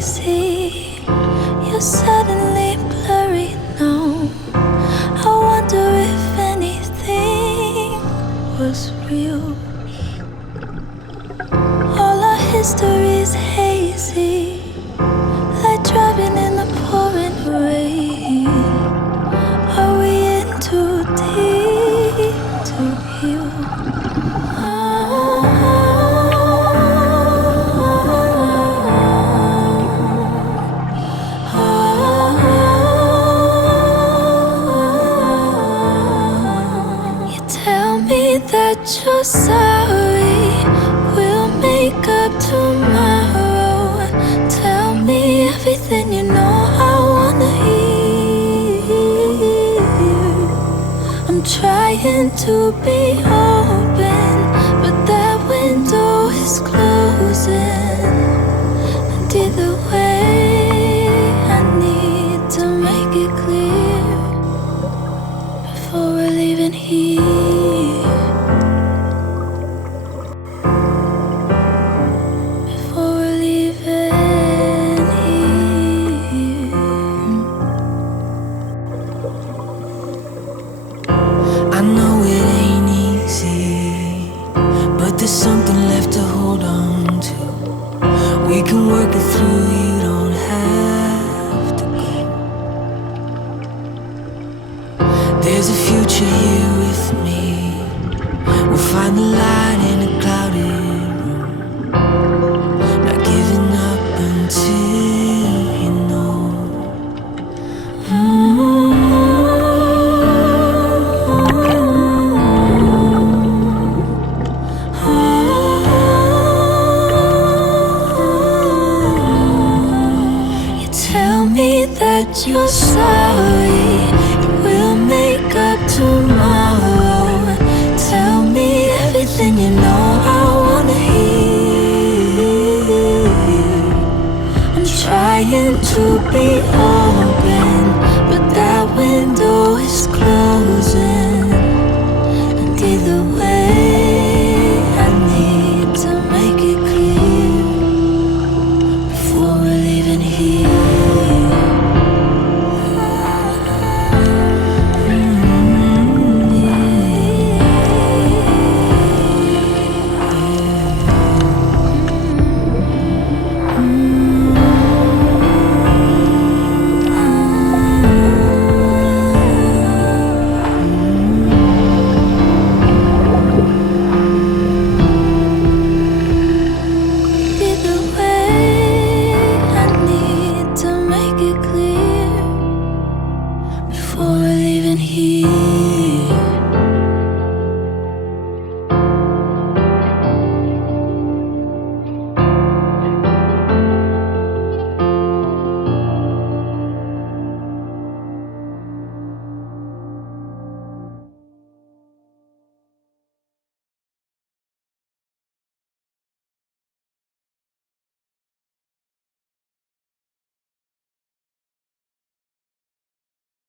hazy. You're suddenly blurry now. I wonder if anything was real. All our history's hazy, like driving in the pouring rain. Are we in too deep to heal? You tell me that you're sorry, we'll make up tomorrow. Tell me everything you know I wanna hear. I'm trying to be open, but that window is closing. And either way, I need to make it clear before we're leaving here. Before we're leaving here. I know it ain't easy, but there's something left to hold on to. We can work it through, you don't have to go. There's a future here with me. We'll find the light in a clouded room. Not giving up until you know. You tell me that you're sorry, we'll make up tomorrow. Tell me everything you know I wanna hear. I'm trying to be open,